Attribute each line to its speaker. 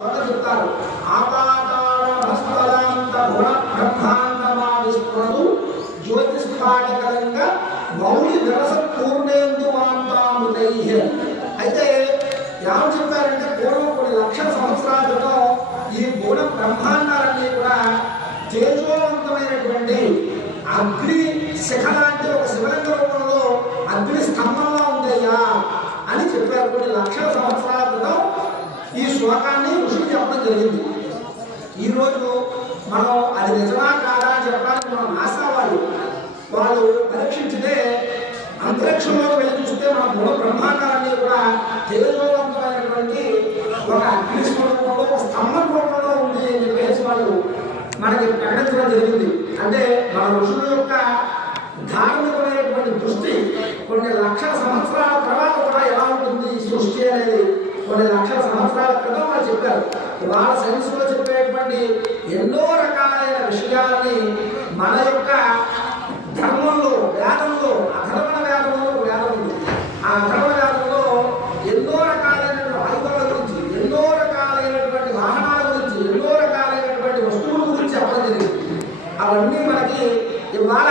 Speaker 1: మొదట చెప్తారు. ఆపాతాళభస్తలాంత గుణ బ్రహ్మాండమావిస్ఫురదు జ్యోతిస్ఫాటకరంగా మౌలి పూర్ణేందు పూర్ణేందువాంతామృతై అయితే ఏమని చెప్తారంటే పూర్వం కొన్ని లక్షల సంవత్సరాల క్రితం ఈ గుణ బ్రహ్మాండాలన్నీ కూడా తేజోవంతమైనటువంటి అగ్ని శిఖ లాంటి ఒక శివలింగ రూపంలో అగ్ని స్తంభంలా ఉందయ్యా అని చెప్పారు కొన్ని లక్షల సంవత్సరాల క్రితం ఈ శ్లోకాన్ని ఋషులు చెప్పడం జరిగింది. ఈరోజు మనం అది నిజమా కాదా అని చెప్పడానికి మనం నాసా వాళ్ళు వాళ్ళు పరీక్షించితే అంతరిక్షంలో వెళ్ళి చూస్తే మన మూల బ్రహ్మాండాలన్నీ కూడా తేజోవంతమైనటువంటి ఒక అగ్ని స్వరూపంలో ఒక స్తంభం రూపంలో ఉంది అని చెప్పేసి వాళ్ళు మనకి ప్రకటించడం జరిగింది. అంటే మన ఋషుల యొక్క ధార్మికమైనటువంటి దృష్టి కొన్ని లక్షల సంవత్సరాల కొన్ని లక్షల సంవత్సరాల క్రితం వాళ్ళు చెప్పారు. ఇవాళ సైన్స్లో చెప్పేటువంటి ఎన్నో రకాలైన విషయాలని మన యొక్క ధర్మంలో వేదంలో అధర్మణ వేదంలో వేదం ఉంది. ఆ అధర్మణ వేదంలో ఎన్నో రకాలైనటువంటి ఆయుధాల గురించి ఎన్నో రకాలైనటువంటి వాహనాల గురించి ఎన్నో రకాలైనటువంటి వస్తువుల గురించి చెప్పడం జరిగింది. అవన్నీ మనకి ఇవాళ